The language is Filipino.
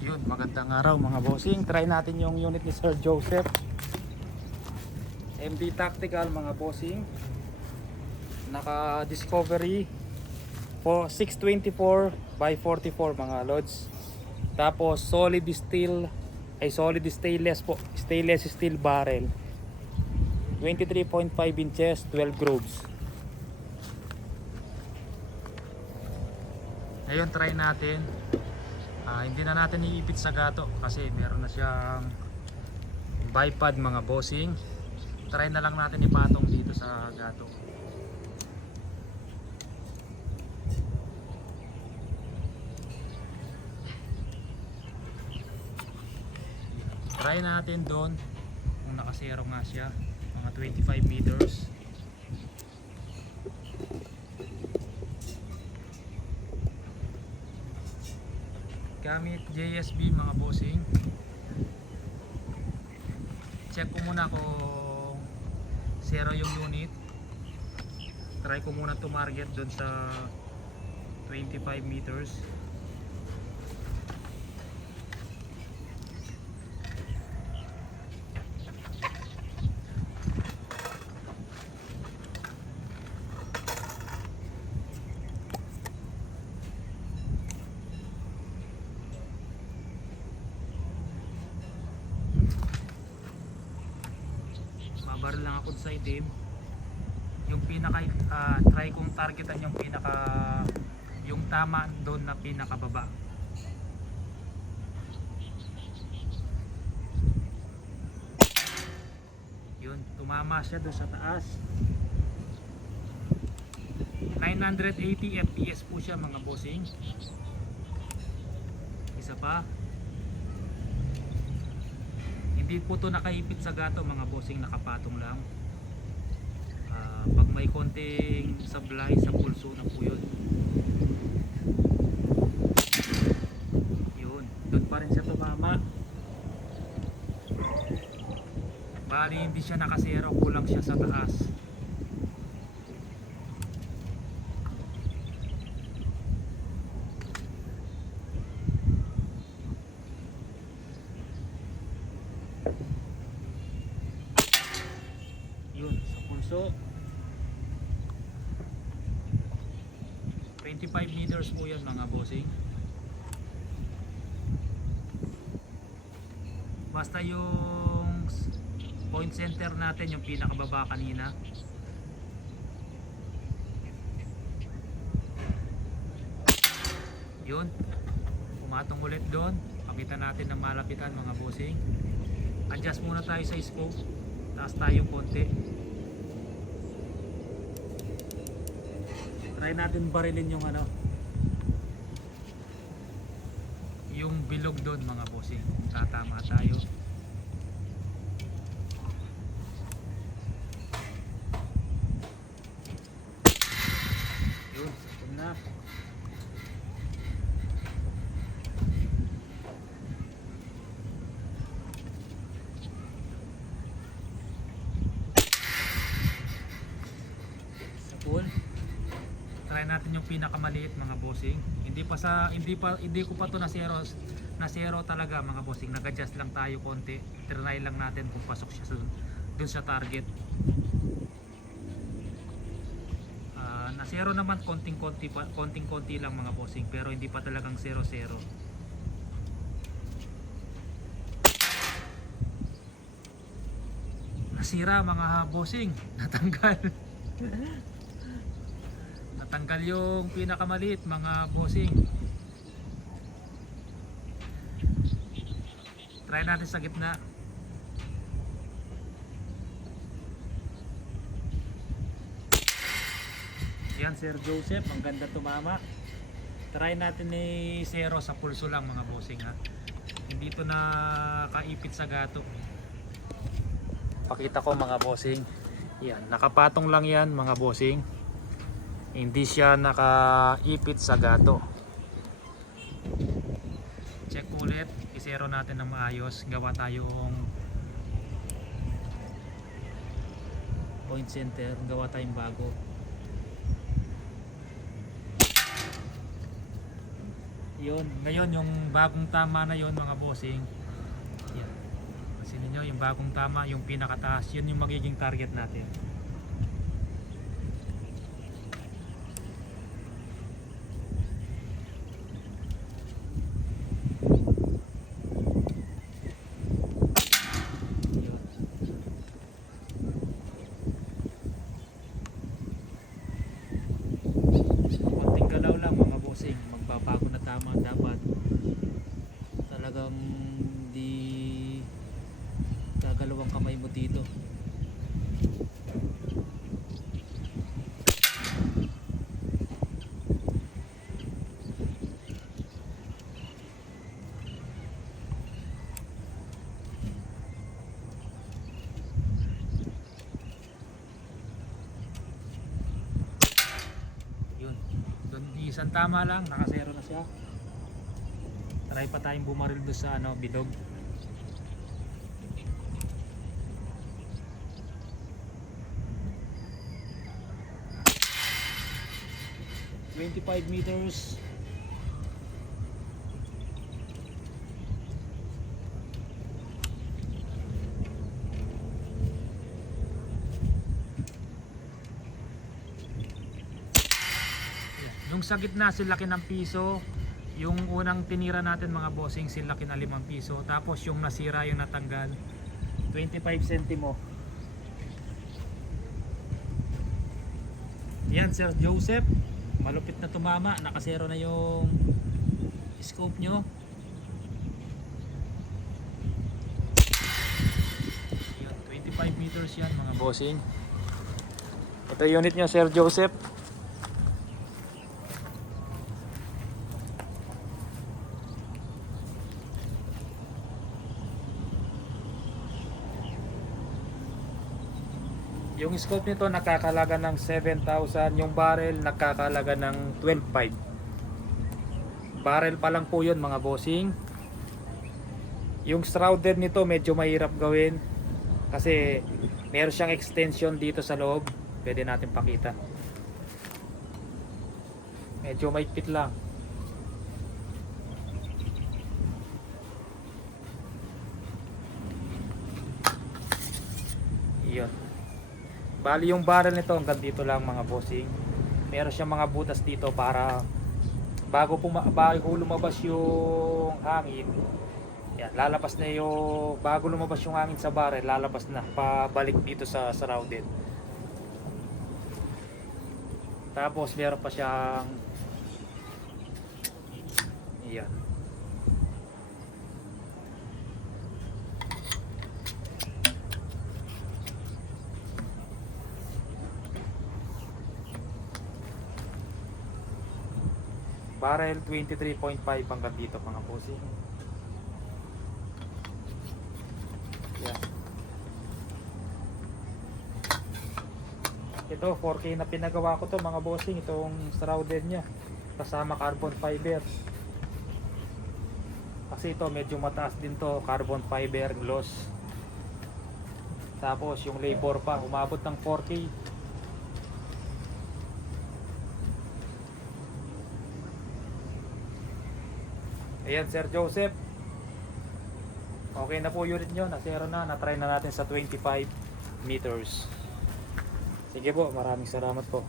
Yun, magandang araw mga bossing. Try natin yung unit ni Sir Joseph. MD Tactical mga bossing. Naka Discovery for 624 by 44 mga lods. Tapos solid stainless po. Stainless steel barrel. 23.5 inches, 12 grooves. Ngayon try natin. Hindi na natin iipit sa gato kasi meron na siyang bipod mga bossing. Try na lang natin ipatong dito sa gato. Try natin doon kung nakasero nga siya, mga 25 meters. Gamit JSB mga bossing. Check ko muna kung zero yung unit. Try ko muna to market doon sa 25 meters. Mabaril lang ako sa itim. Yung pinaka try kong targetan yung tama doon na pinakababa. Yun, tumama siya doon sa taas. 980 fps po siya mga bossing. Isa pa. Hindi po to nakaipit sa gato mga bossing, nakapatong lang. Pag may konting sablay sa pulso na po yun. Yun, doon pa rin siya tumama. Bali hindi siya nakasero, kulang siya sa taas. Yun, sa pulso 25 meters po yan mga bossing. Basta yung point center natin, yung pinakababa kanina, yun, pumatong ulit doon. Pakita natin ng malapitan mga bossing. Adjust muna tayo sa scope, taas tayo konti. Try natin barilin yung yung bilog doon mga bossing. Tatama tayo. Yun, sakon na. Sakon. Try natin yung pinakamaliit mga bossing. Hindi ko pa to na zero talaga mga bossing. Nag-adjust lang tayo konti. Try lang natin kung pasok siya dun sa target. Na zero naman konting-konti lang mga bossing, pero hindi pa talagang 0-0. Nasira mga bossing, natanggal. Natanggal yung pinakamaliit mga bossing. Try natin sa gitna. Yan Sir Joseph, ang ganda tumama. Try natin ni zero sa pulso lang mga bossing ha. Hindi to na kaipit sa gato. Pakita ko mga bossing. Yan, nakapatong lang yan mga bossing. Hindi siya nakaipit sa gato. Check ulit, i-zero natin ng maayos. Gawa tayong point center, gawa tayong bago. Yun, ngayon yung bagong tama na yun mga bossing. Yan. Kasi ninyo yung bagong tama, yung pinakataas, yun yung magiging target natin. Yun. Konting galaw lang mga bossing, magbabago na tama dapat. Talagang di gagalaw ang kamay mo dito. Yun. Doon isang tama lang, nakasero na siya. Try pa tayong bumaril doon sa ano, bilog. $25 meters. Yung sa gitna silaki ng piso. Yung unang tinira natin mga bossing silaki na 5 piso. Tapos yung nasira, yung natanggal 25 centimo. Yan Sir Joseph, malupit na tumama. Nakasero na yung scope nyo. Yan, 25 meters yan mga bossing. Ito yung unit nyo Sir Joseph. Yung scope nito nakakalaga ng 7,000, yung barrel nakakalaga ng 12,500. Barrel pa lang po yun mga bossing. Yung shrouded nito medyo mahirap gawin kasi meron siyang extension dito sa loob. Pwede natin pakita. Medyo maigpit lang. Iyon. Bali yung barrel nito hanggang dito lang mga bossing. Meron siyang mga butas dito para bago lumabas yung hangin. Yan, lalabas na yung bago lumabas yung hangin sa barrel, lalabas na pabalik dito sa shrouded. Tapos meron pa siyang yan. Barrel 23.5 hanggang dito mga bossing. Yan. Ito 4K na pinagawa ko to mga bossing, itong shrouded nya kasama carbon fiber. Kasi ito medyo mataas din to, carbon fiber gloss. Tapos yung labor pa umabot ng 4K. Ayan Sir Joseph, okay na po unit nyo, nasero na, na-try na natin sa 25 meters. Sige po, maraming salamat po.